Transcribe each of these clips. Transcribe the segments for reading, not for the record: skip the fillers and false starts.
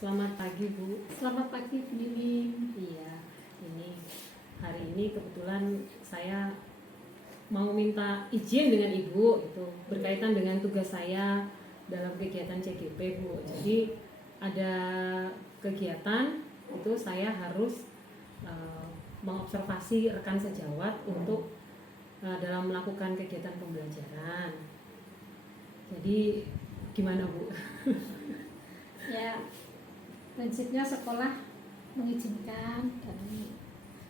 Selamat pagi Bu. Selamat pagi, Bu Nining. Iya, ini hari ini kebetulan saya mau minta izin dengan Ibu itu berkaitan dengan tugas saya dalam kegiatan CGP Bu. Jadi ada kegiatan itu saya harus eh, mengobservasi rekan sejawat untuk dalam melakukan kegiatan pembelajaran. Jadi gimana Bu? Ya, prinsipnya sekolah mengizinkan dan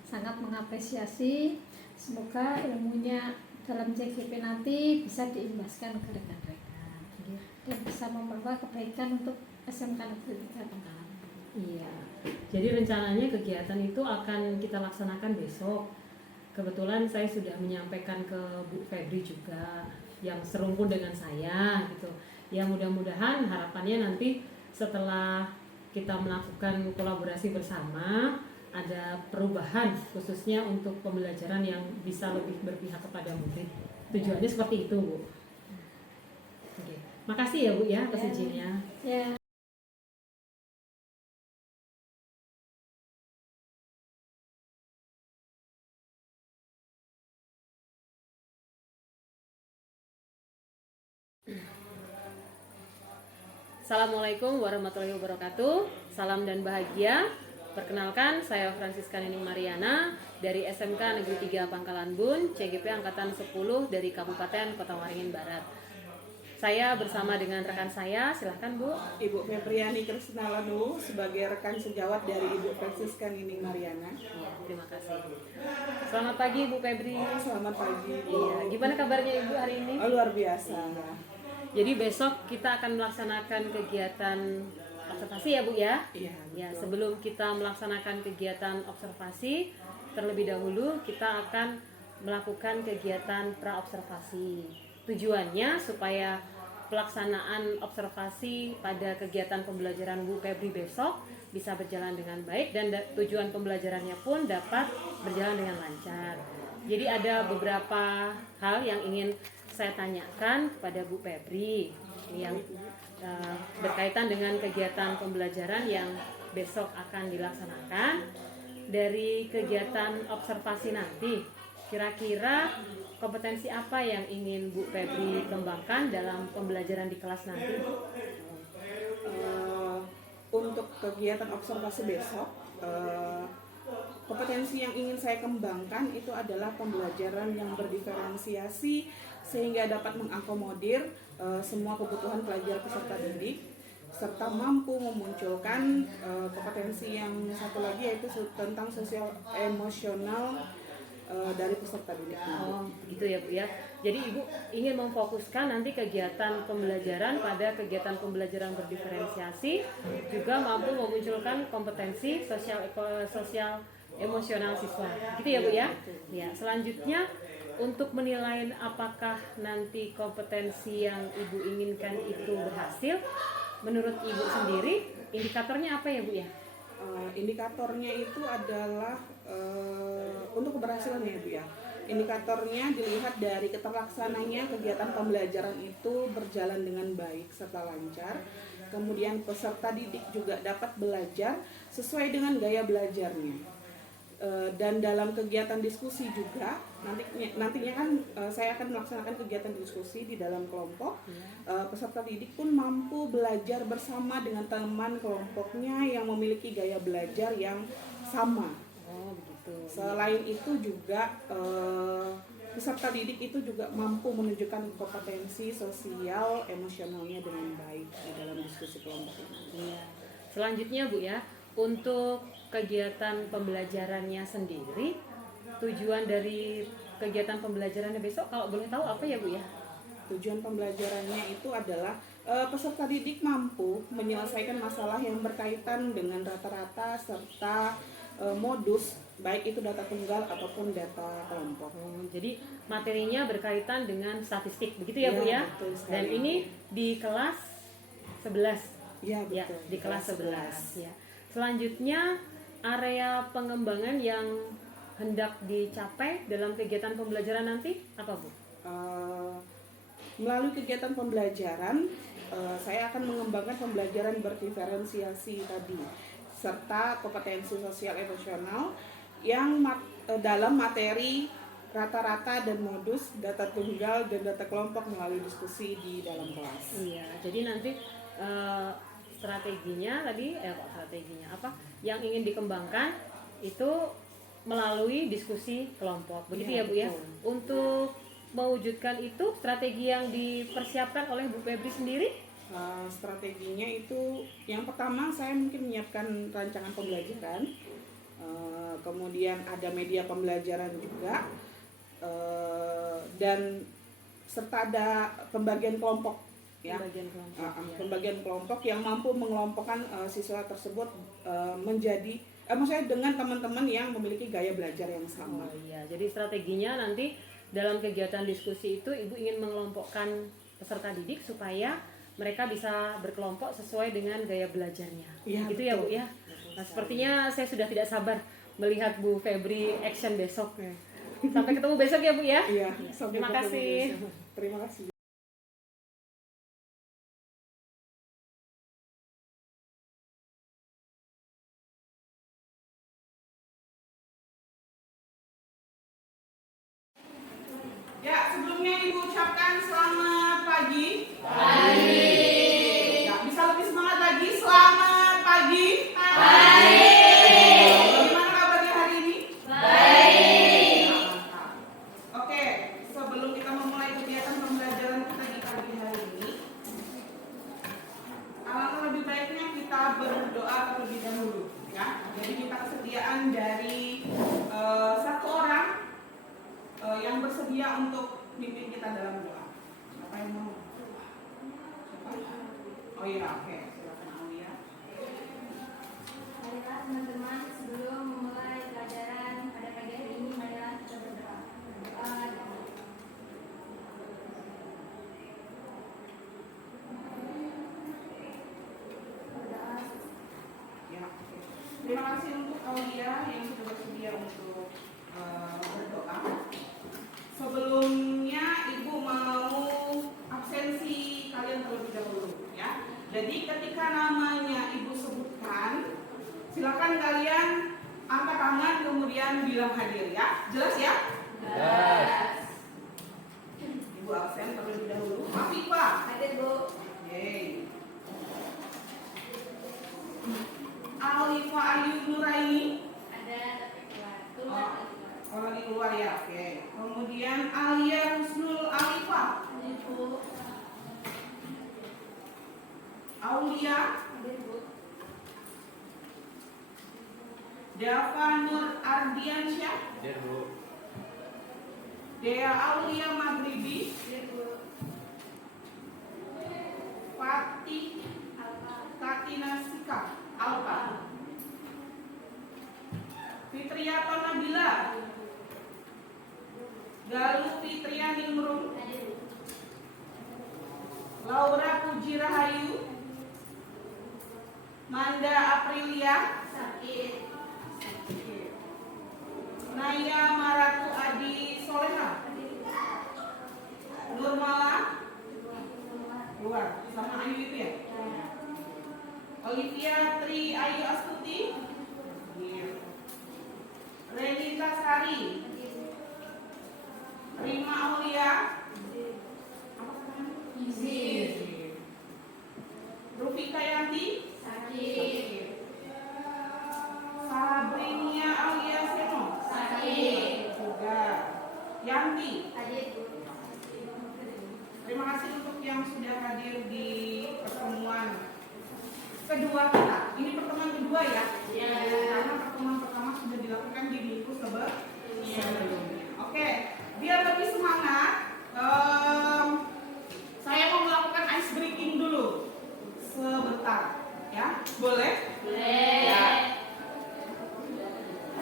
sangat mengapresiasi. Semoga ilmunya dalam CGP nanti bisa diimbaskan ke rekan-rekan dan bisa membawa kebaikan untuk SMK Negeri 3 Pangkalan. Iya, jadi rencananya kegiatan itu akan kita laksanakan besok. Kebetulan saya sudah menyampaikan ke Bu Febri juga yang serumpun dengan saya gitu. Ya mudah-mudahan harapannya nanti setelah kita melakukan kolaborasi bersama ada perubahan khususnya untuk pembelajaran yang bisa lebih berpihak kepada murid. Tujuannya seperti itu Bu. Oke. Makasih ya Bu ya atas izinnya. Ya. Assalamualaikum warahmatullahi wabarakatuh. Salam dan bahagia. Perkenalkan, saya Francisca Nining Mariana dari SMK Negeri 3 Pangkalan Bun, CGP Angkatan 10 dari Kabupaten Kota Waringin Barat. Saya bersama dengan rekan saya, silahkan Bu. Ibu Febriani Krisnalanu sebagai rekan sejawat dari Ibu Francisca Nining Mariana. Ya, terima kasih. Selamat pagi Bu Febri. Selamat pagi. Iya, gimana kabarnya Ibu hari ini? Luar biasa. Jadi besok kita akan melaksanakan kegiatan observasi ya Bu ya? Iya. Ya, sebelum kita melaksanakan kegiatan observasi, terlebih dahulu kita akan melakukan kegiatan pra-observasi. Tujuannya supaya pelaksanaan observasi pada kegiatan pembelajaran Bu Febri besok bisa berjalan dengan baik dan tujuan pembelajarannya pun dapat berjalan dengan lancar. Jadi ada beberapa hal yang ingin saya tanyakan kepada Bu Febri yang berkaitan dengan kegiatan pembelajaran yang besok akan dilaksanakan. Dari kegiatan observasi nanti, kira-kira kompetensi apa yang ingin Bu Febri kembangkan dalam pembelajaran di kelas nanti? Untuk kegiatan observasi besok, kompetensi yang ingin saya kembangkan itu adalah pembelajaran yang berdiferensiasi sehingga dapat mengakomodir semua kebutuhan pelajar peserta didik serta mampu memunculkan kompetensi yang satu lagi yaitu tentang sosial emosional dari peserta didik. Oh, gitu ya Bu ya. Jadi Ibu ingin memfokuskan nanti kegiatan pembelajaran pada kegiatan pembelajaran berdiferensiasi juga mampu memunculkan kompetensi sosial emosional siswa. Gitu ya Bu ya. Ya, selanjutnya untuk menilai apakah nanti kompetensi yang Ibu inginkan itu berhasil, menurut Ibu sendiri indikatornya apa ya Bu ya? Indikatornya itu adalah untuk keberhasilan ya Bu ya. Indikatornya dilihat dari keterlaksananya kegiatan pembelajaran itu berjalan dengan baik serta lancar. Kemudian peserta didik juga dapat belajar sesuai dengan gaya belajarnya. Dan dalam kegiatan diskusi juga nantinya kan saya akan melaksanakan kegiatan diskusi di dalam kelompok. Peserta didik pun mampu belajar bersama dengan teman kelompoknya yang memiliki gaya belajar yang sama. Oh begitu. Selain itu juga peserta didik itu juga mampu menunjukkan kompetensi sosial emosionalnya dengan baik di dalam diskusi kelompok ini. Iya. Selanjutnya Bu ya, untuk kegiatan pembelajarannya sendiri, tujuan dari kegiatan pembelajarannya besok kalau boleh tahu apa ya Bu ya? Tujuan pembelajarannya itu adalah peserta didik mampu menyelesaikan masalah yang berkaitan dengan rata-rata serta modus, baik itu data tunggal ataupun data kelompok. Jadi materinya berkaitan dengan statistik, begitu ya Bu ya? Dan ini di kelas 11. Ya, betul. Ya, di kelas 11 ya. Selanjutnya area pengembangan yang hendak dicapai dalam kegiatan pembelajaran nanti apa Bu? Melalui kegiatan pembelajaran saya akan mengembangkan pembelajaran berdiferensiasi tadi serta kompetensi sosial emosional yang dalam materi rata-rata dan modus data tunggal dan data kelompok melalui diskusi di dalam kelas. Iya, jadi nanti strateginya tadi strateginya apa yang ingin dikembangkan itu melalui diskusi kelompok. Begitu ya Bu ya. Betul. Untuk mewujudkan itu strategi yang dipersiapkan oleh Bu Febri sendiri? Strateginya itu yang pertama saya mungkin menyiapkan rancangan pembelajaran, kemudian ada media pembelajaran juga, dan serta ada pembagian kelompok ya. Pembagian kelompok yang mampu mengelompokkan siswa tersebut menjadi maksudnya dengan teman-teman yang memiliki gaya belajar yang sama. Oh iya, jadi strateginya nanti dalam kegiatan diskusi itu Ibu ingin mengelompokkan peserta didik supaya mereka bisa berkelompok sesuai dengan gaya belajarnya. Ya, gitu ya Bu ya. Nah, sepertinya saya sudah tidak sabar melihat Bu Febri action besok. Sampai ketemu besok ya Bu ya. Iya, Terima kasih. Terima kasih. Ya, sebelumnya Ibu ucapkan selamat pagi. Pagi. Ya, bisa lebih semangat lagi. Selamat pagi. Pagi. Bagaimana kabarnya hari ini? Baik. Mantap. Oke, sebelum kita memulai kegiatan pembelajaran kita di pagi hari ini, alangkah lebih baiknya kita berdoa terlebih dahulu, ya. Jadi minta kesediaan dari satu orang yang bersedia untuk pimpin kita dalam doa. Siapa yang mau? Siapa? Oh iya, oke. Silakan Aulia. Marilah teman-teman, sebelum memulai pelajaran pada pagi hari ini, marilah kita berdoa. Ya, oke. Terima kasih untuk Aulia yang sudah bersedia untuk berdoa. Sebelumnya Ibu mau absensi kalian terlebih dahulu, ya. Jadi ketika namanya Ibu sebutkan, silakan kalian angkat tangan kemudian bilang hadir, ya. Jelas ya? Jelas. Ibu absen terlebih dahulu. Afifah. Hadir Bu. Oke. Alifa Ayu Nuraini. Ada tapi keluar. Oh, orang di luar ya, oke. Kemudian Alia Husnul Alifah. Hadir Bu. Aulia. Hadir Bu. Dava Nur Ardiansyah. Hadir Bu. Dea Aulia Maghribi. Hadir Bu. Fatih Alfa. Katina Sika Alfa. Fitriyato Nabila. Galuh Fitriani Nurul. Hadir Bu. Laura Puji Rahayu. Manda Aprilia. Sakit. Naya Maratu Adi Soleha. Hadir Bu. Nurmala Keluar. keluar sama Ayu itu ya. Olivia Tri Ayu Astuti. Renita Sari. Hadir Bu. Rima Aulia. Izin. Rufika Yanti. Sakit. Sabrinia Aulia Seno. Sakit. Juga Yanti. Hadir Bu. Terima kasih untuk yang sudah hadir di pertemuan kedua kita. Ini pertemuan kedua ya? Ya. Karena pertemuan pertama sudah dilakukan di minggu sebelumnya. Oke, biar lebih semangat, saya mau melakukan ice breaking dulu sebentar, ya? Boleh? Boleh. Ya.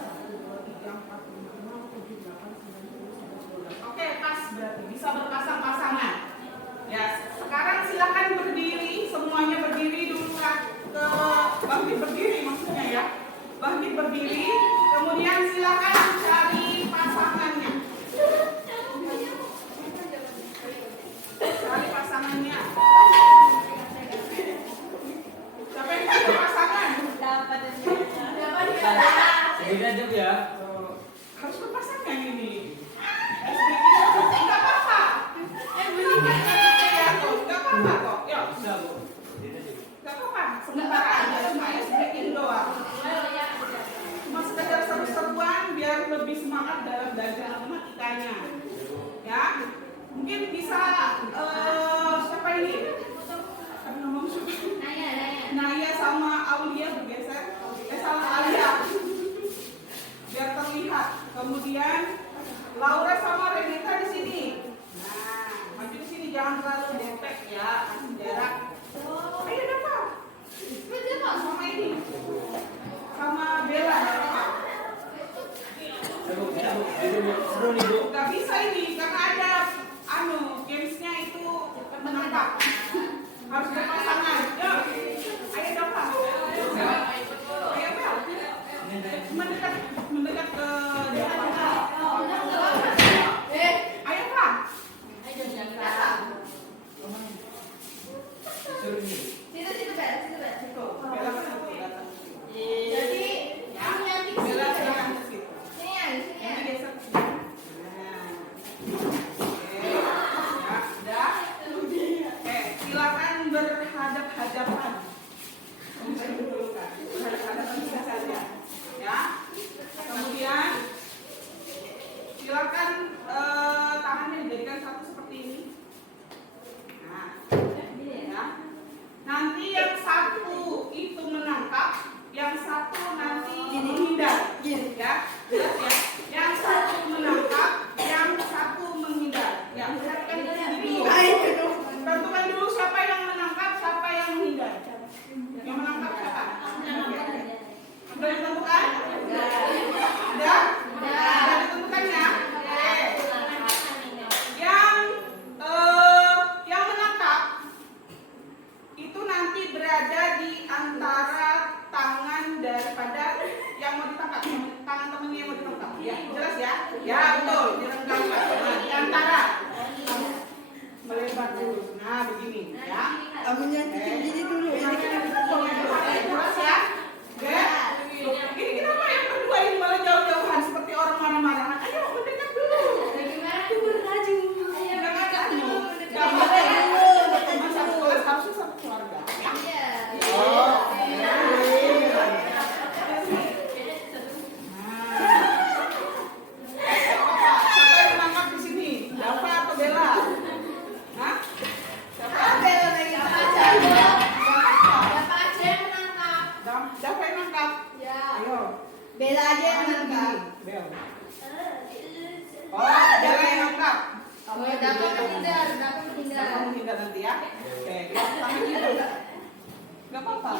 1, 2, 3, 4, 5, 6, 7, 8, 9, 10, 11, 12. Oke, pas berarti bisa berpasang-pasangan. Ya, sekarang silakan berdiri, semuanya berdiri dulu ke bangkit berdiri maksudnya ya. Bangkit berdiri, kemudian silakan cari pasangannya. Cari pasangannya. aja Bu ya. Harus berpasangan ini. Nggak apa-apa. Nggak apa-apa kok. Ya, Bisa Bu. nggak apa-apa. Sementara aja cuma ice breaking doang. Cuma sekedar seru-seruan biar lebih semangat dalam belajar matematikanya. Ya, mungkin bisa siapa ini? Ngomong siapa? Naya sama Aulia bergeser. Sama Alia. Biar terlihat. Kemudian Laura sama Renita di sini. Nah, maju di sini, jangan terlalu dempet ya, kasih jarak. Ayo dapat. Sama ini. Sama Bella dapat. Seru nih Bu. Gak bisa ini karena ada gamesnya itu menangkap. Harus berpasangan. Yuk. Ayo dapat. Ayo Bel. Mendekat ke depan. Ayo Pak. Seru nih. Bella ke situ datang. Jadi, Bella silakan ke situ. Ini geser ke sini. Nah. Oke. Ya, sudah. Oke, silakan berhadap-hadapan. Berhadap-hadapan bisa saja. Ya. Kemudian silakan tangannya dijadikan satu seperti ini. Nah, ya. Nanti yang satu itu menangkap, yang satu nanti menghindar. Ya, jelas ya. Yang satu menangkap, yang satu menghindar. Ya, perhatikan dulu. Tentukan dulu siapa yang menangkap, siapa yang menghindar. Yang menangkap siapa? Sudah ditentukan? Sudah? Sudah ditentukan ya? Oke. Yang menangkap itu nanti berada di antara tangan daripada yang mau ditangkap, tangan temennya yang mau ditangkap. Ya, jelas ya? Ya, betul. Direnggang. Nah, di antara. Melebar dulu. Nah, begini ya. Kamunya gini dulu ya. Jelas ya? Oke. Ini kenapa yang berdua ini malah jauh-jauhan seperti orang marah-marah? Ayo mendekat dulu. Jangan anu. Cuma satu kelas harusnya satu keluarga. Ya. Siapa yang menangkap di sini? Dava atau Bella? Hah? Siapa? Dava yang menangkap. Ayo. Bella aja yang menangkap. Bel. Oh, Bella yang menangkap. Dapat menghindar. Kamu menghindar nanti ya. Oke, tangan gitu. Gak apa-apa.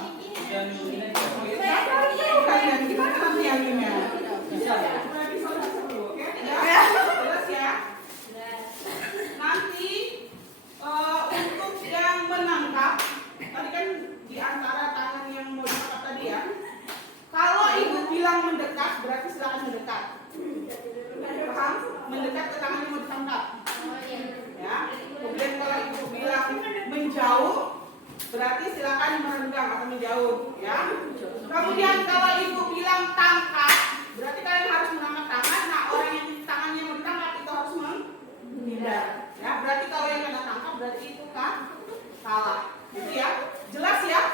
Dan ini aja. Oh, ya, kalian gimana nanti akhirnya? Bisa ya. Lagi seru, oke? Ya, jelas ya. Nanti untuk yang menangkap, tadi kan di antara tangan yang mau ditangkap tadi ya. Kalau ibu bilang mendekat, berarti silakan mendekat. Paham? Mendekat ke tangan yang mau ditangkap. Ya. Kemudian kalau ibu bilang menjauh, berarti silakan merenggang atau menjauh. Ya. Kemudian kalau ibu bilang tangkap, berarti kalian harus menangkap tangan. Nah, orang yang tangannya mau ditangkap itu harus menghindar. Ya, berarti kalau yang kena tangkap berarti itu kan salah. Gitu ya. Jelas ya?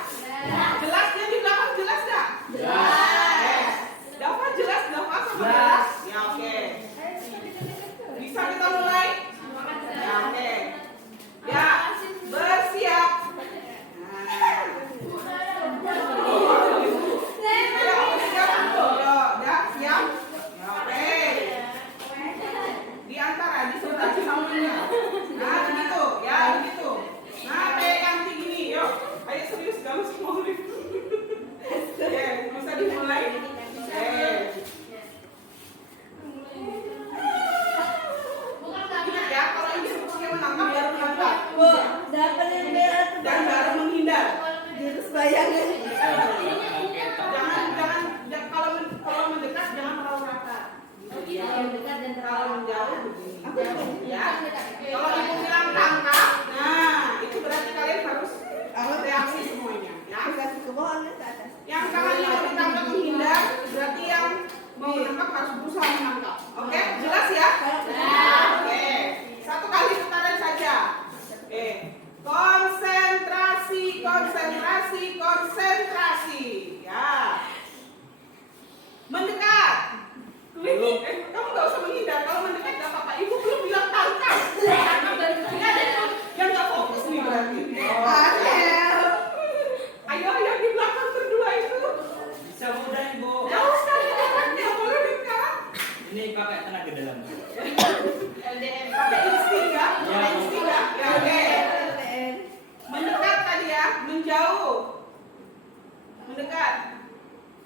Jelasnya di belakang jelas nggak? Jelas. Dava jelas, Dava sama jelas. Ya oke. Bisa kita mulai? Ya oke. Ya, bersiap. Di antara di sebelah sampingnya. Nah, begitu, ya begitu. Nah, kayak ganti gini, yuk. Ayo serius kamu semua. Oke, bisa dimulai. Ingat ya, kalau instruksinya menangkap baru menangkap. Bu, dapat yang Bella tuh. Dan baru menghindar. Jurus bayangan. Kalau mendekat jangan terlalu rata. Kalau menjauh begini. Ya. Kalau ibu bilang tangkap, nah itu berarti kalian harus reaksi semuanya. Ya. Kasih ke bawah ke atas. Yang tangannya mau ditangkap menghindar, berarti yang mau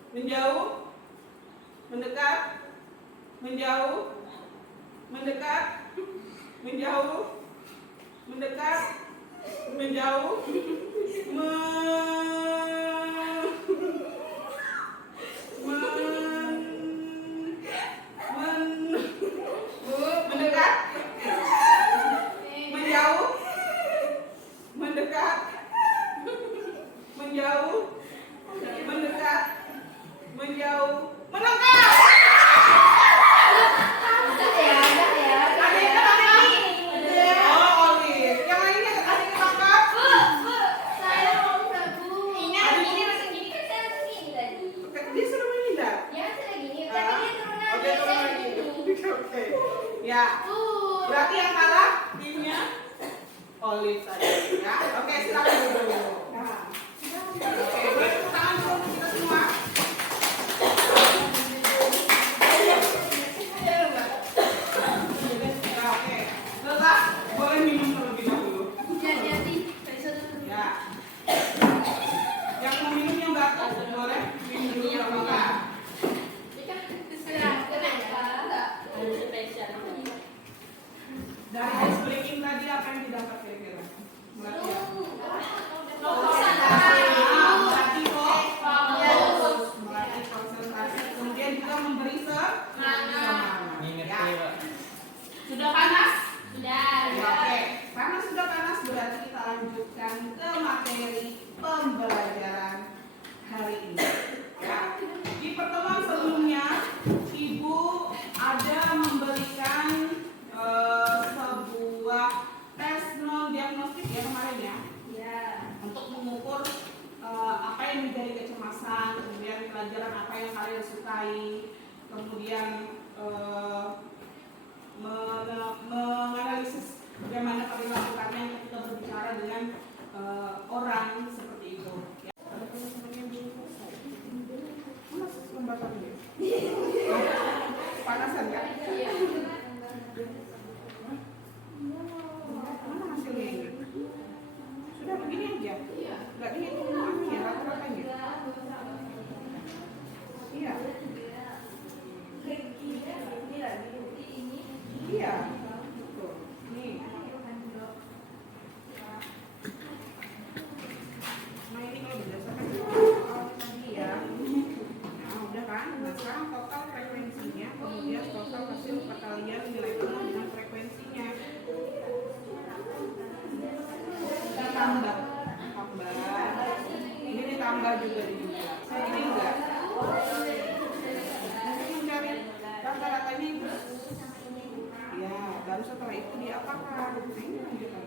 menjauh, mendekat, menjauh, mendekat, menjauh, mendekat, menjauh, mendekat, menjauh, mendekat, menjauh, mendekat, menjauh, mendekat. Ada yang ketangkap? Oh, Olive. Yang lainnya ada yang ketangkap? Dia sudah menghindar. Oke, turun lagi. Oke. Ya. Berarti yang kalah timnya Olive saja. Ya. Oke, silakan dulu. Oke, boleh tepuk tangan dulu untuk kita semua. Oke, lelah boleh minum terlebih dahulu. Ya. Yang mau minum yang batuk boleh minum dulu yang batuk. Dari ice breaking tadi apa yang didapat kira-kira? Melatih ya? Melatih fokus, melatih konsentrasi, kemudian juga memberi semangat. Ingat Ya. ya, Pak. Sudah panas? Ya, oke. Karena sudah panas berarti kita lanjutkan ke materi pembelajaran hari ini. Ya. Di pertemuan sebelumnya, Ibu ada memberikan sebuah tes non diagnostik ya kemarin ya, untuk mengukur apa yang menjadi kecemasan, kemudian pelajaran apa yang kalian sukai, kemudian menganalisis bagaimana perilaku kalian ketika berbicara dengan orang seperti itu. Ya. Ada teman-teman yang belum selesai. Mana lembarannya? Panasan ya? Mana hasilnya ini? Sudah begini aja? Nggak dihitung ya rata-ratanya? Iya. Iya. Betul. Nih. Nah ini kalau berdasarkan soal tadi ya. Nah udah kan? Nah sekarang total frekuensinya, kemudian total hasil perkalian nilai penuh dengan frekuensinya. Ditambah. Ini ditambah juga di sini. Ini enggak. Nanti mencari rata-ratanya itu. Ya, baru setelah itu diapakan? Nah, ini lanjutan.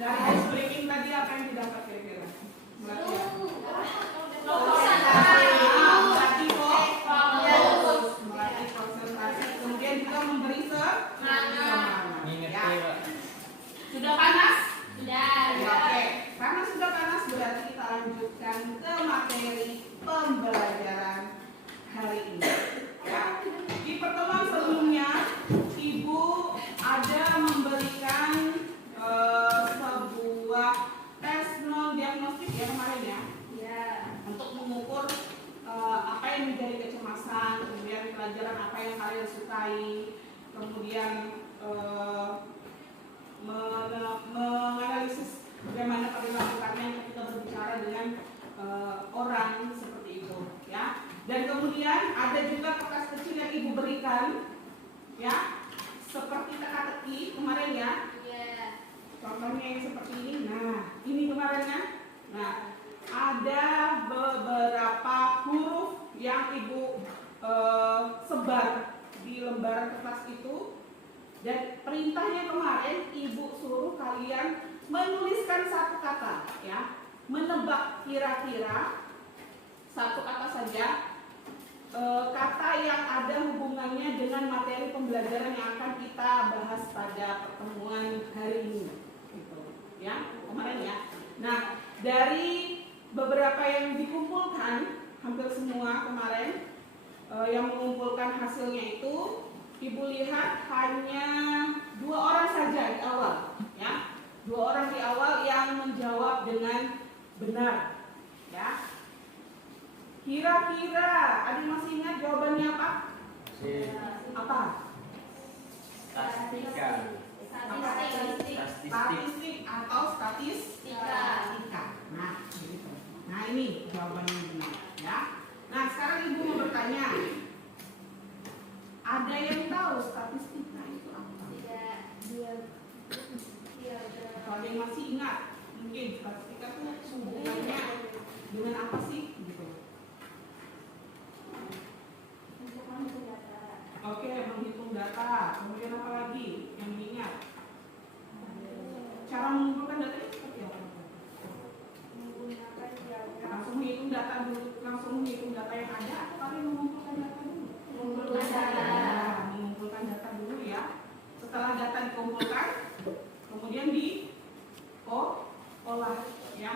Dari ice breaking tadi apa yang didapat kira-kira? Melatih ya? Melatih fokus, melatih konsentrasi, kemudian juga memberi semangat. Ingat Ya. ya, Pak. Sudah panas? Ya, oke. Karena sudah panas berarti kita lanjutkan ke materi pembelajaran hari ini. Ya. Di pertemuan sebelumnya, Ibu ada memberikan sebuah tes non diagnostik ya kemarin ya, untuk mengukur apa yang menjadi kecemasan, kemudian pelajaran apa yang kalian sukai, kemudian menganalisis bagaimana perilaku kalian ketika berbicara dengan orang seperti itu ya. Dan kemudian ada juga kertas kecil yang Ibu berikan ya, seperti teka-teki kemarin ya. Contohnya yang seperti ini. Nah, ini kemarin ya. Nah, ada beberapa huruf yang Ibu sebar di lembaran kertas itu. Dan perintahnya kemarin Ibu suruh kalian menuliskan satu kata ya, menebak kira-kira satu kata saja, kata yang ada hubungannya dengan materi pembelajaran yang akan kita bahas pada pertemuan hari ini gitu, ya kemarin ya. Nah dari beberapa yang dikumpulkan hampir semua kemarin yang mengumpulkan hasilnya itu, Ibu lihat hanya 2 orang saja di awal, ya. 2 orang di awal yang menjawab dengan benar, ya. Kira-kira adik masih ingat jawabannya apa? Apa? Statistika. Statistik atau statistika. Nah, gitu. Nah, ini jawabannya benar, ya. Nah, sekarang Ibu mau bertanya. Ada yang tahu statistika itu apa? Kalau ada yang masih ingat, mungkin statistika itu hubungannya dengan apa sih? Gitu. Oke, menghitung data. Kemudian apa lagi yang diingat? Cara mengumpulkan data itu seperti apa? Langsung menghitung data dulu, langsung menghitung data yang ada atau kalian mengumpulkan data dulu? Mengumpulkan data dulu ya. Setelah data dikumpulkan, kemudian diolah ya.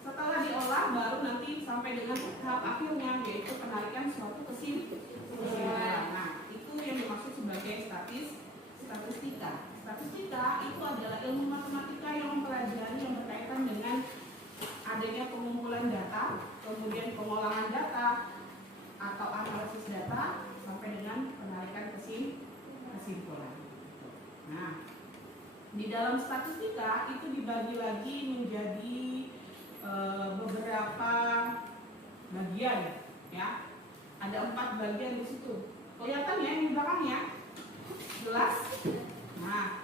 Setelah diolah baru nanti sampai dengan tahap akhirnya, yaitu penarikan suatu kesimpulan. Nah, itu yang dimaksud sebagai statistika. Statistika itu adalah ilmu matematika yang mempelajari yang berkaitan dengan adanya pengumpulan data, kemudian pengolahan data atau analisis data sampai dengan penarikan kesimpulan. Nah, di dalam statistika itu dibagi lagi menjadi beberapa bagian, ya. Ada 4 bagian di situ. Kelihatan ya di belakangnya? Jelas? Nah,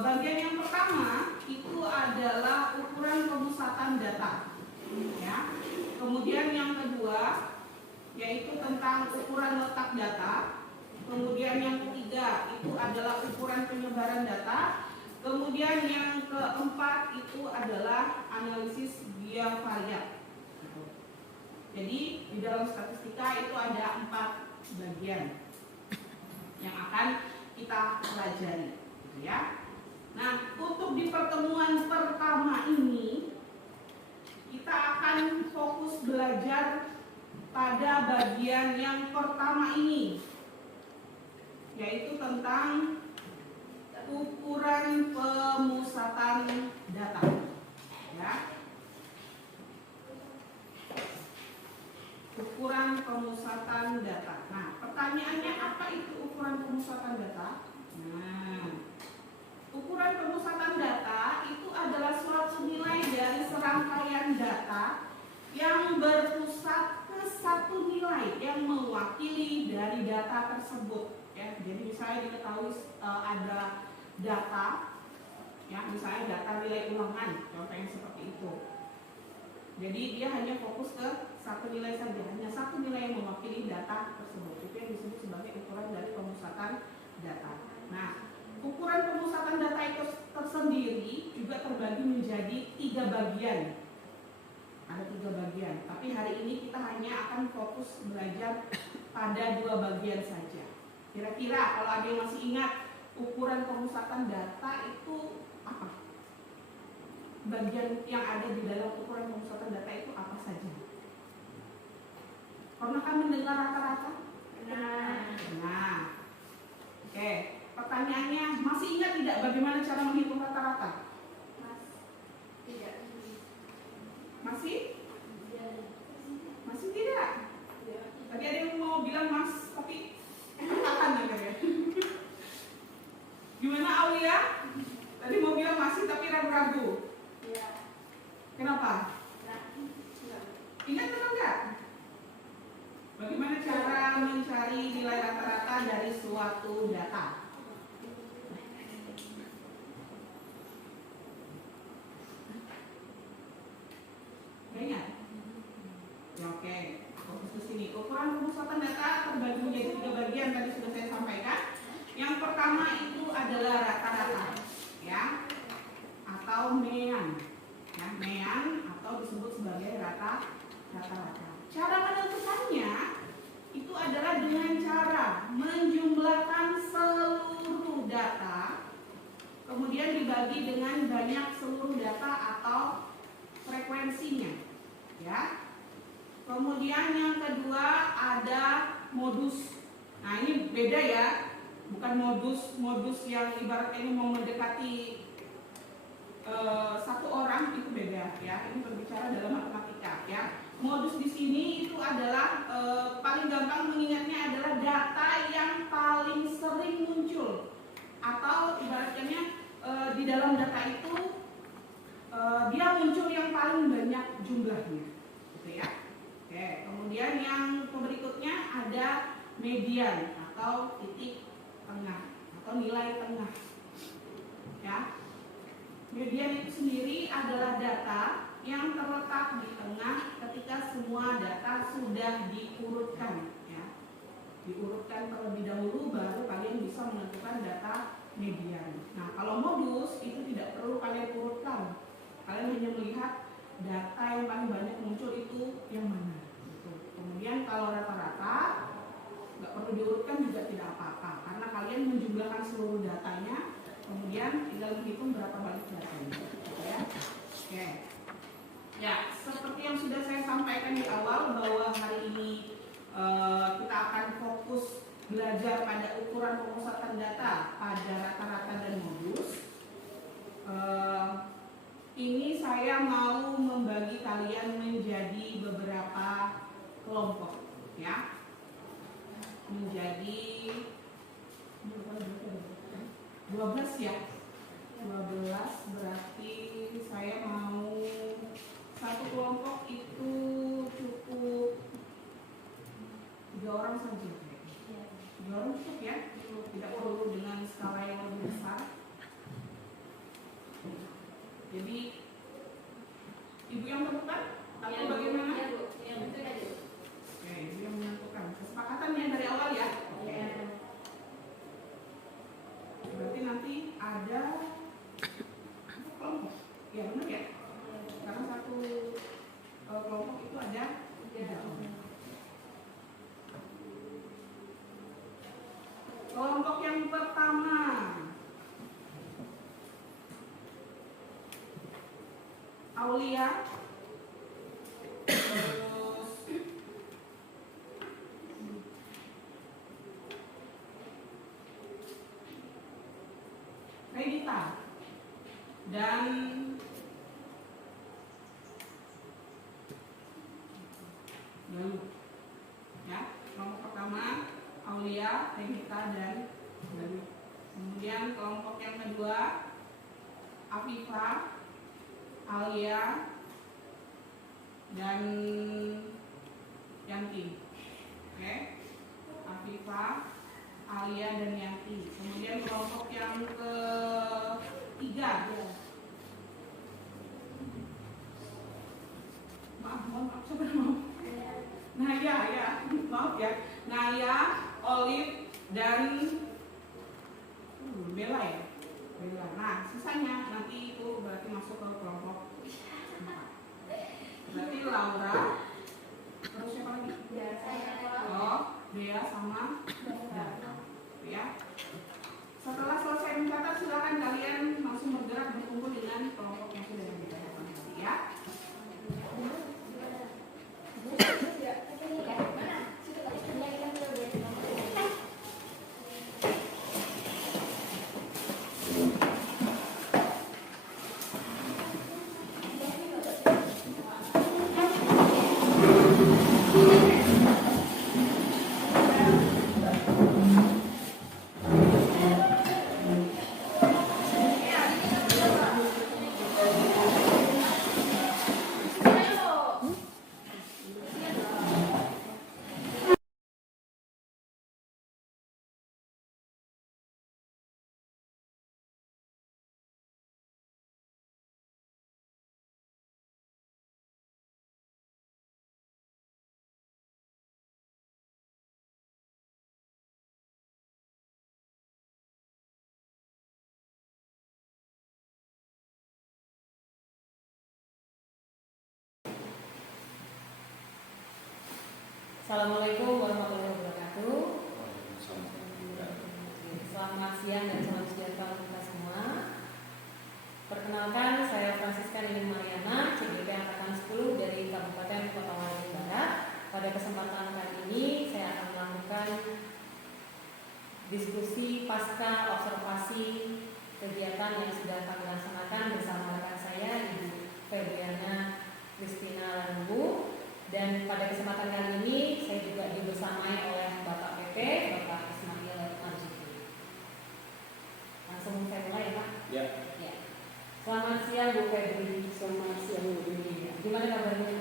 bagian yang pertama itu adalah ukuran pemusatan data, ya. Kemudian yang kedua yaitu tentang ukuran letak data. Kemudian yang ketiga itu adalah ukuran penyebaran data. Kemudian yang keempat itu adalah analisis biovariat. Jadi di dalam statistika itu ada 4 bagian yang akan kita pelajari, gitu ya. Nah, untuk di pertemuan pertama ini kita akan fokus belajar pada bagian yang pertama ini, yaitu tentang ukuran pemusatan data, ya. Ukuran pemusatan data. Nah, pertanyaannya apa itu ukuran pemusatan data? Nah, ukuran pemusatan data itu adalah suatu nilai dari serangkaian data yang berpusat ke satu nilai yang mewakili dari data tersebut. Ya, jadi misalnya diketahui ada data, ya, misalnya data nilai ulangan, contohnya seperti itu. Jadi dia hanya fokus ke satu nilai saja, hanya satu nilai yang mewakili data tersebut. Itu yang disebut sebagai ukuran dari pemusatan data. Nah, ukuran pemusatan data itu tersendiri juga terbagi menjadi 3 bagian. Ada 3 bagian, tapi hari ini kita hanya akan fokus belajar pada 2 bagian saja. Kira-kira kalau ada yang masih ingat ukuran pemusatan data itu apa? Bagian yang ada di dalam ukuran pemusatan data itu apa saja? Pernahkah mendengar rata-rata? Nah, oke. Pertanyaannya, masih ingat tidak bagaimana cara menghitung rata-rata? Masih? Masih tidak? Tadi ada yang mau bilang mas, tapi kapan ya? Gimana Aulia? Tadi mau bilang masih tapi ragu-ragu. Kenapa? Ingat atau enggak? Bagaimana cara mencari nilai rata-rata dari suatu data? Ingat? Ya, oke. Fokus ke sini. Ukuran pemusatan data terbagi menjadi 3 bagian, tadi sudah saya sampaikan. Yang pertama itu adalah rata-rata, ya, atau mean, ya, mean atau disebut sebagai rata-rata. Cara menentukannya itu adalah dengan cara menjumlahkan seluruh data, kemudian dibagi dengan banyak seluruh data atau frekuensinya, ya. Kemudian yang kedua ada modus. Nah ini beda ya, bukan modus yang ibaratnya ini mau mendekati satu orang, itu beda ya. Ini berbicara dalam matematika ya. Modus di sini itu adalah paling gampang mengingatnya adalah data yang paling sering muncul, atau ibaratnya di dalam data itu dia muncul yang paling banyak jumlahnya, gitu ya. Oke, kemudian yang berikutnya ada median atau titik tengah atau nilai tengah ya. Median itu sendiri adalah data yang terletak di tengah ketika semua data sudah diurutkan ya. Diurutkan terlebih dahulu baru kalian bisa menentukan data median. Nah, kalau modus itu tidak perlu kalian urutkan. Kalian hanya melihat data yang paling banyak muncul itu yang mana gitu. Kemudian kalau rata-rata nggak perlu diurutkan juga tidak apa-apa, karena kalian menjumlahkan seluruh datanya, kemudian tinggal menghitung berapa banyak datanya, gitu ya. Oke. Ya, seperti yang sudah saya sampaikan di awal bahwa hari ini kita akan fokus belajar pada ukuran pemusatan data pada rata-rata dan modus. Ini saya mau membagi kalian menjadi beberapa kelompok, ya. Menjadi 12 ya. 12 berarti saya mau satu kelompok itu cukup 3 orang saja. 3 orang cukup ya. Tidak perlu dengan skala yang lebih besar. Jadi ibu yang tentukan atau bagaimana? Ya, Bu. Yang itu aja. Oke, ibu yang menentukan. Kesepakatannya dari awal ya. Oke. Berarti nanti ada kelompok. Ya benar ya. Karena satu kelompok itu ada 3 orang. Kelompok yang pertama. Aulia, terus Revita dan Galuh. Ya, kelompok pertama Aulia, Revita dan Galuh. Kemudian kelompok yang kedua Afifa, Alia dan Yanti. Oke. Afifa, Alia dan Yanti. Kemudian kelompok yang ketiga. Maaf, siapa nama? Naya ya. Maaf ya. Naya, Olive dan Bella ya. Bella. Nah, sisanya nanti itu berarti masuk ke kelompok 4. Berarti Laura, terus siapa lagi? Oh, Dea sama Dara. Ya. Setelah selesai mencatat, silakan kalian langsung bergerak berkumpul dengan kelompok yang sudah ditetapkan tadi ya. Assalamualaikum warahmatullahi wabarakatuh. Selamat siang dan salam sejahtera untuk kita semua. Perkenalkan, saya Francisca Nining Mariana, CGP Angkatan 10 dari Kabupaten Kota Waringin Barat. diskusi pasca observasi kegiatan yang sudah kami laksanakan bersama rekan saya Ibu Febriana Christina Lanubu. Dan pada kesempatan kali ini saya juga dibersamai oleh Bapak PP, Bapak Ismail Marzuki. Langsung saya mulai ya Pak. Ya. Ya. Selamat siang Bu Febri. Selamat siang Bu Dini. Gimana kabarnya?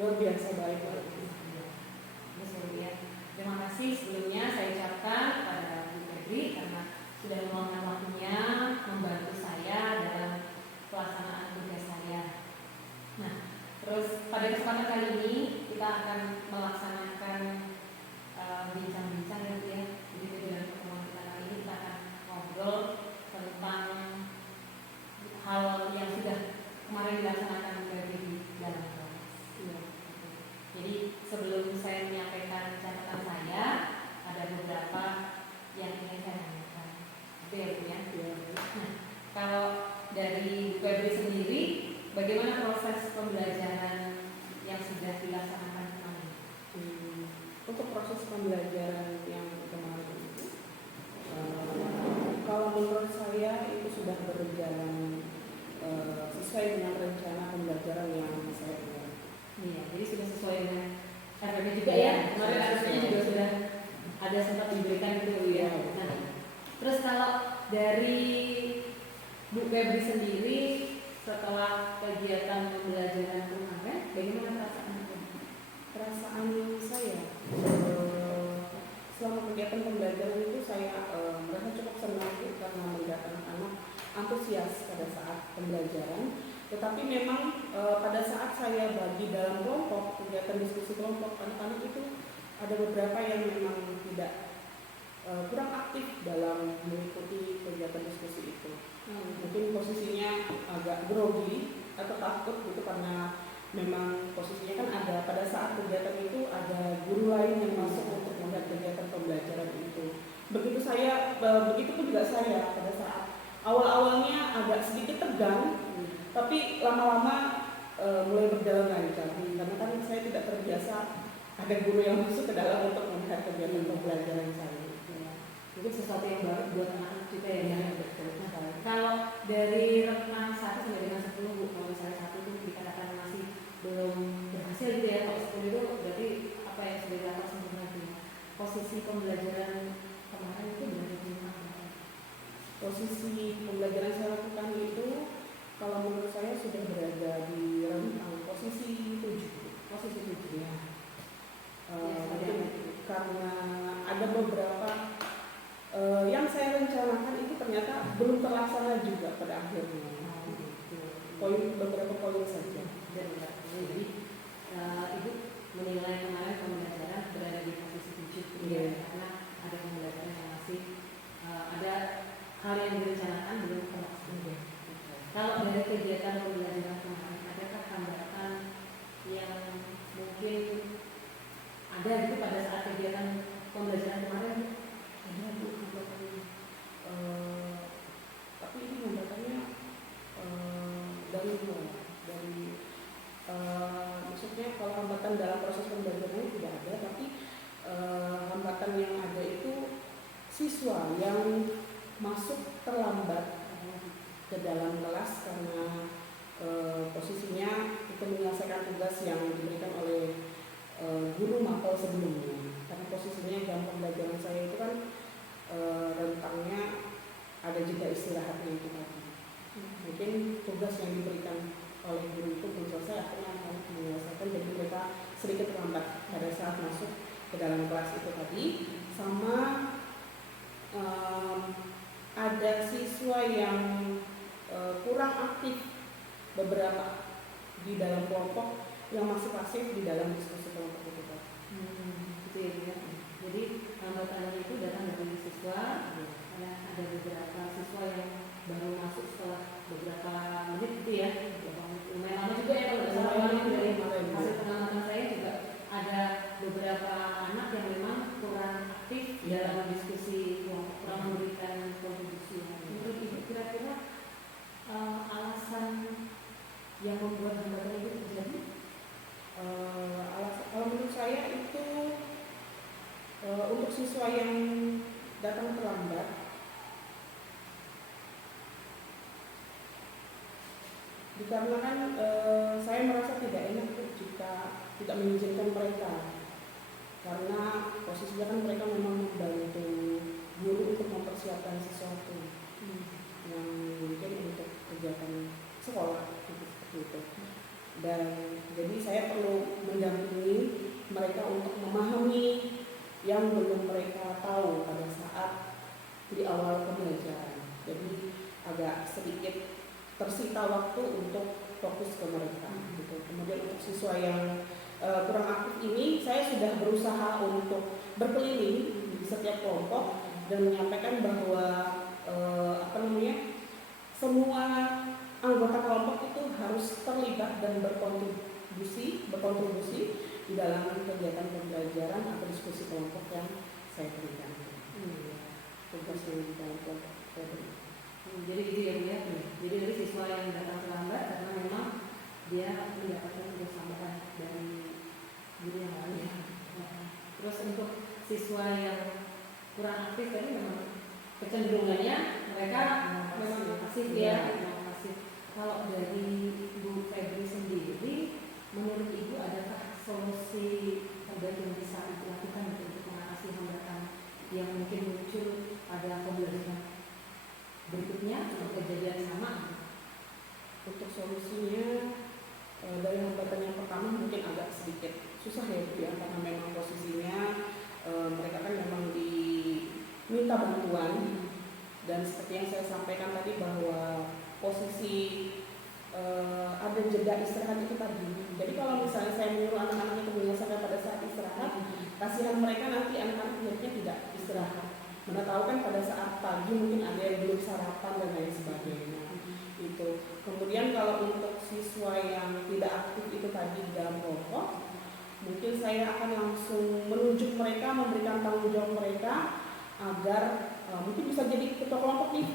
Luar biasa baik Pak. Ya. Terima kasih sebelumnya saya ucapkan kepada Bu Febri karena sudah meluangkan waktunya membantu saya dalam pelaksanaan tugas saya. Nah, terus pada kesempatan kali ini kita akan melaksanakan bincang-bincang ya Bu ya. Jadi dengan pertemuan kita kali ini kita akan ngobrol tentang hal yang sudah kemarin dilaksanakan di dalam kelas. Iya. Jadi sebelum saya menyampaikan catatan saya, ada beberapa yang ingin saya tanyakan. Itu ya Bu ya. Nah, kalau dari Febri sendiri, bagaimana proses pembelajaran yang sudah dilaksanakan kemarin? Untuk proses pembelajaran yang kemarin itu, kalau menurut saya itu sudah berjalan sesuai dengan rencana pembelajaran yang saya buat. Iya, jadi sudah sesuai dengan RPP juga ya. Kemarin RPP juga sudah ada sempat diberikan gitu Bu ya. Nah, terus kalau dari Bu Febri sendiri setelah kegiatan pembelajaran kemarin, bagaimana perasaan Bu? Perasaan saya selama kegiatan pembelajaran itu saya merasa cukup senang karena melihat anak-anak antusias pada saat pembelajaran. Tetapi memang pada saat saya bagi dalam kelompok, kegiatan diskusi kelompok, anak-anak itu ada beberapa yang memang tidak kurang aktif dalam mengikuti kegiatan diskusi itu. Mungkin posisinya agak grogi atau takut gitu karena memang posisinya kan ada pada saat kegiatan itu ada guru lain yang masuk untuk melihat kegiatan pembelajaran itu. Begitu pun juga saya pada saat awal-awalnya agak sedikit tegang, tapi lama-lama mulai berjalan lancar karena kan saya tidak terbiasa ada guru yang masuk ke dalam untuk melihat kegiatan pembelajaran saya. Itu sesuatu yang baru buat anak-anak kita ya. Kalau dari rentang 1 sampai dengan 10 Bu, kalau misalnya 1 itu dikatakan masih belum berhasil gitu ya, kalau 10 itu berarti apa yang sudah dilakukan sempurna gitu. Posisi pembelajaran kemarin itu berada di mana? Posisi pembelajaran saya lakukan itu kalau menurut saya sudah berada di rentang posisi 7. Posisi 7 ya. Mungkin karena ada beberapa yang saya rencanakan itu ternyata belum terlaksana juga pada akhirnya. Beberapa poin saja. Jadi Ibu menilai kemarin pembelajaran berada di posisi 7 ya, karena ada pembelajaran yang masih ada hal yang direncanakan belum terlaksana. Kalau dari kegiatan pembelajaran kemarin, adakah hambatan yang mungkin ada gitu pada saat kegiatan pembelajaran kemarin? Ada Bu hambatannya. Tapi ini hambatannya dari nol. Maksudnya kalau hambatan dalam proses pembelajaran tidak ada, tapi hambatan yang ada itu siswa yang masuk terlambat ke dalam kelas karena posisinya itu menyelesaikan tugas yang diberikan oleh guru mapel sebelumnya. Karena posisinya jam pembelajaran saya itu kan rentangnya ada jeda istirahatnya itu tadi. Mungkin tugas yang diberikan oleh guru itu belum selesai, akhirnya anak-anak menyelesaikan, jadi mereka sedikit terlambat pada saat masuk ke dalam kelas itu tadi. Sama ada siswa yang kurang aktif beberapa di dalam kelompok yang masih pasif di dalam diskusi kelompok itu tadi. Gitu ya. Jadi hambatannya itu datang dari siswa. Ada beberapa siswa yang baru masuk setelah beberapa menit gitu ya. Lumayan lama juga ya kalau dari hasil pengamatan saya juga ada beberapa anak yang memang kurang aktif dalam diskusi, kurang memberikan kontribusi. Menurut Ibu kira-kira alasan yang membuat hambatan itu terjadi? Kalau menurut saya itu untuk siswa yang datang terlambat, dikarenakan saya merasa tidak enak jika tidak mengizinkan mereka, karena posisinya kan mereka memang membantu guru untuk mempersiapkan sesuatu yang mungkin untuk kegiatan sekolah gitu, seperti itu. Dan jadi saya perlu mendampingi mereka untuk memahami yang belum mereka tahu pada saat di awal pembelajaran. Jadi agak sedikit tersita waktu untuk fokus ke mereka gitu. Kemudian untuk siswa yang kurang aktif ini, saya sudah berusaha untuk berkeliling di setiap kelompok dan menyampaikan bahwa semua anggota kelompok itu harus terlibat dan berkontribusi di dalam kegiatan pembelajaran atau diskusi kelompok yang saya berikan. Tugas yang di dalam kelompok saya berikan. Jadi gitu ya Bu ya. Jadi dari siswa yang datang terlambat karena memang dia mendapatkan tugas tambahan dari guru yang lain ya. Terus untuk siswa yang kurang aktif tadi memang kecenderungannya mereka memang pasif ya. Kalau dari Bu Febri sendiri, menurut Ibu adakah solusi terbaik yang bisa dilakukan untuk mengatasi hambatan yang mungkin muncul pada pembelajaran berikutnya untuk kejadian sama? Untuk solusinya dari hambatan yang pertama mungkin agak sedikit susah ya Bu ya, karena memang posisinya mereka kan memang diminta bantuan, dan seperti yang saya sampaikan tadi bahwa posisi ada jeda istirahat itu tadi. Jadi kalau misalnya saya menyuruh anak-anaknya menyelesaikan pada saat istirahat, kasihan mereka nanti anak-anak tidak istirahat. Mana tahu kan pada saat pagi mungkin ada yang belum sarapan dan lain sebagainya. Itu. Kemudian kalau untuk siswa yang tidak aktif itu tadi di dalam kelompok, mungkin saya akan langsung menunjuk mereka, memberikan tanggung jawab mereka agar mungkin bisa jadi ketua kelompok nih,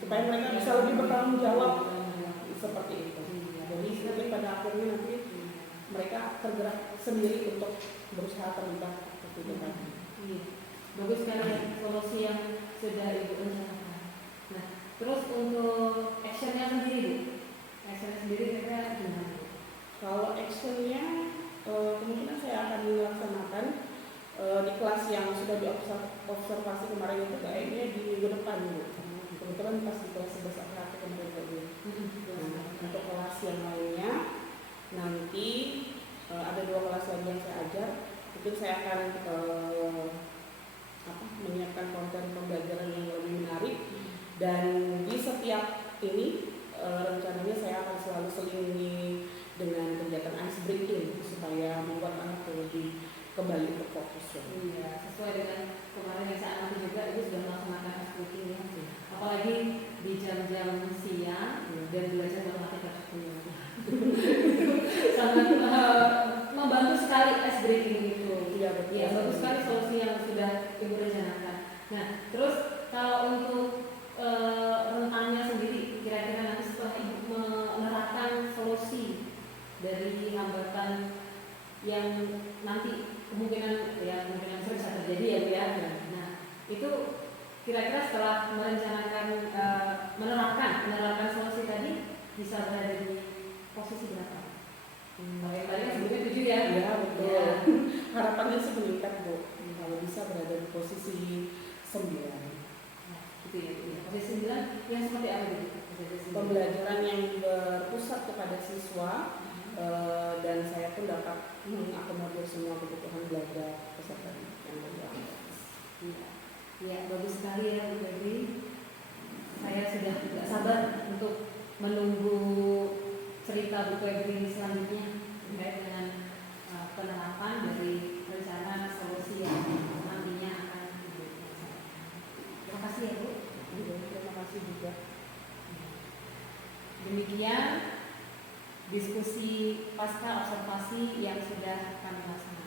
supaya mereka bisa lebih bertanggung jawab seperti itu. Jadi mungkin pada akhirnya nanti mereka tergerak sendiri untuk berusaha terlibat seperti itu tadi. Bagus sekali solusi yang sudah Ibu rencanakan. Nah, terus untuk actionnya sendiri, actionnya sendiri kira-kira gimana? Kalau actionnya kemungkinan saya akan melaksanakan di kelas yang sudah diobservasi kemarin itu kayaknya di minggu depan Bu. Kebetulan pas di kelas 11 praktek kemarin Bu. Nah, untuk kelas yang lainnya nanti ada 2 kelas lagi yang saya ajar, mungkin saya akan menyiapkan konten pembelajaran yang lebih menarik, dan di setiap ini rencananya saya akan selalu selingi dengan kegiatan ice breaking supaya membuat anak lebih kembali terfokus. Iya, sesuai dengan kemarin yang saya amati juga, Ibu sudah melaksanakan ice breaking ya. Apalagi di jam-jam siang dan belajar matematika sangat membantu sekali ice breaking itu. Iya, betul. Ya, bagus sekali solusi yang sudah Ibu rencanakan. Nah, terus kalau untuk rentannya sendiri, kira-kira nanti setelah Ibu menerapkan solusi dari hambatan yang nanti kemungkinan besar bisa terjadi ya Bu ya. Nah, itu kira-kira setelah menerapkan solusi tadi bisa berada di posisi berapa? Tadi kan sebutnya 7 ya? Iya, betul. Ya. Harapannya sih meningkat Bu, kalau bisa berada di posisi 9. Nah, gitu ya Bu. Posisi 9 yang seperti apa gitu? Pembelajaran yang berpusat kepada siswa, dan saya pun dapat mengakomodir semua kebutuhan belajar peserta yang berada. Ya, bagus sekali ya Bu Febri. Saya sudah tidak sabar untuk menunggu cerita Bu Febri selanjutnya terkait dengan penerapan dari rencana solusi yang nantinya akan dilaksanakan. Terima kasih ya Bu. Terima kasih juga. Demikian diskusi pasca observasi yang sudah kami laksanakan.